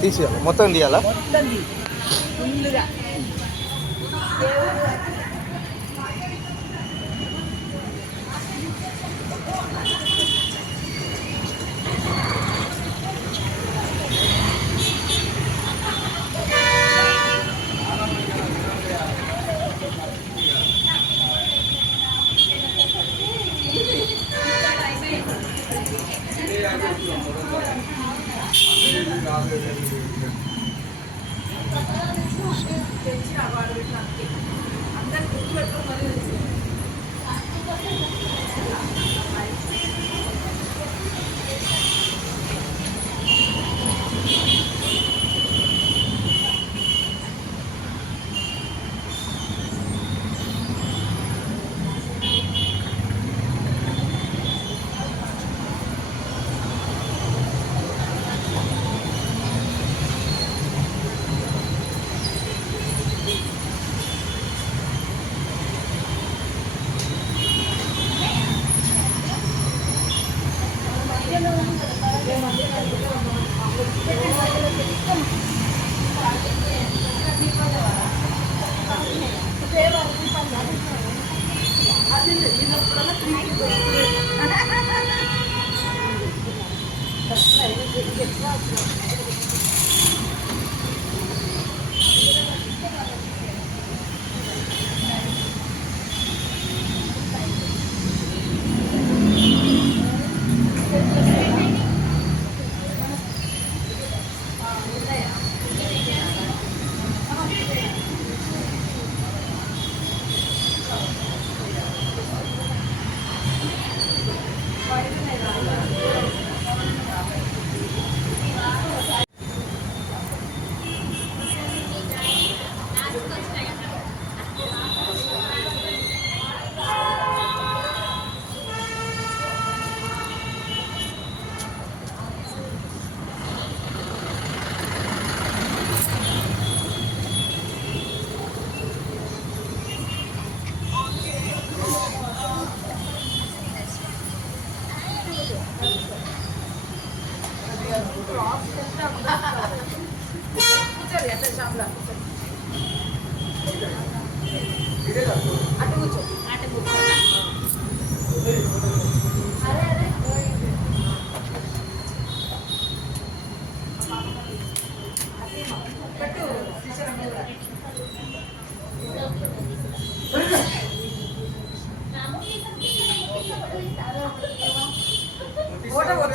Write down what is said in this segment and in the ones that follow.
తీసేయాలి మొత్తం తీయాలా? మొత్తం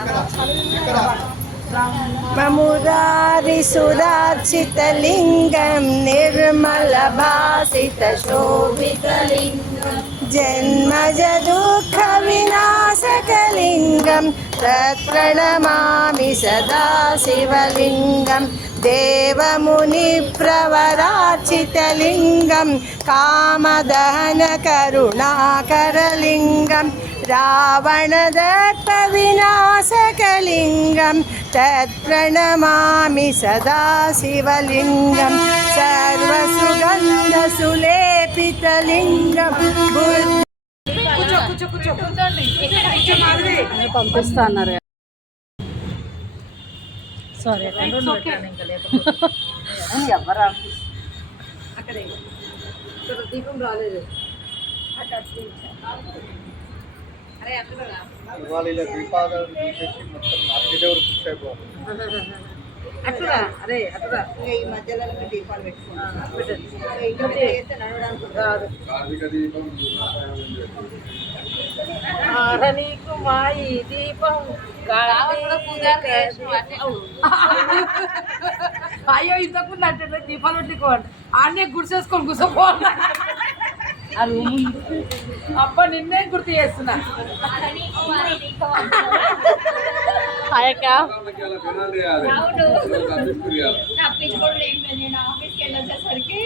అక్కడ ఇక్కడ బ్రహ్మమురారి మొత్తం మమురారిసురార్చితలింగం నిర్మలభాసితశోభితలింగం. జన్మజ దుఃఖ వినాశకలింగం తత్ప్రణమామి సదా శివలింగం దేవముని ప్రవరార్చితలింగం కామదహన కరుణాకరలింగం రావణదత్త వినాశకలింగం తత్ప్రణమామి సదా శివలింగం సర్వసుగంధసులే శీతలింగం బుద్ధ కూర్చో కూర్చో కూర్చో కూర్చో మాధవి పంపిస్తా అన్నారు కదా. సారీ ఎవరా అక్కడే. ఇక్కడ దీపం రాలేదు. ఇవాళ ఇలా దీపాలను తీసేసి మొత్తం అన్ని దేవుడు ఫిక్స్ అయిపోవాలి అక్కడ అరే ఈ మధ్యలో దీపాలు మాయి దీపం అయ్యో ఇంతకు అంటే దీపాలు పెట్టుకోండి ఆడనే గుడిసేసుకొని కూర్చోపోవాలి. అబ్బా నిన్నే గుర్తు చేస్తున్నా. హాయ్ అక్క అవును నా పిచ్చి కూడా ఏం లేదు నేను ఆఫీస్కి వెళ్ళొచ్చేసరికి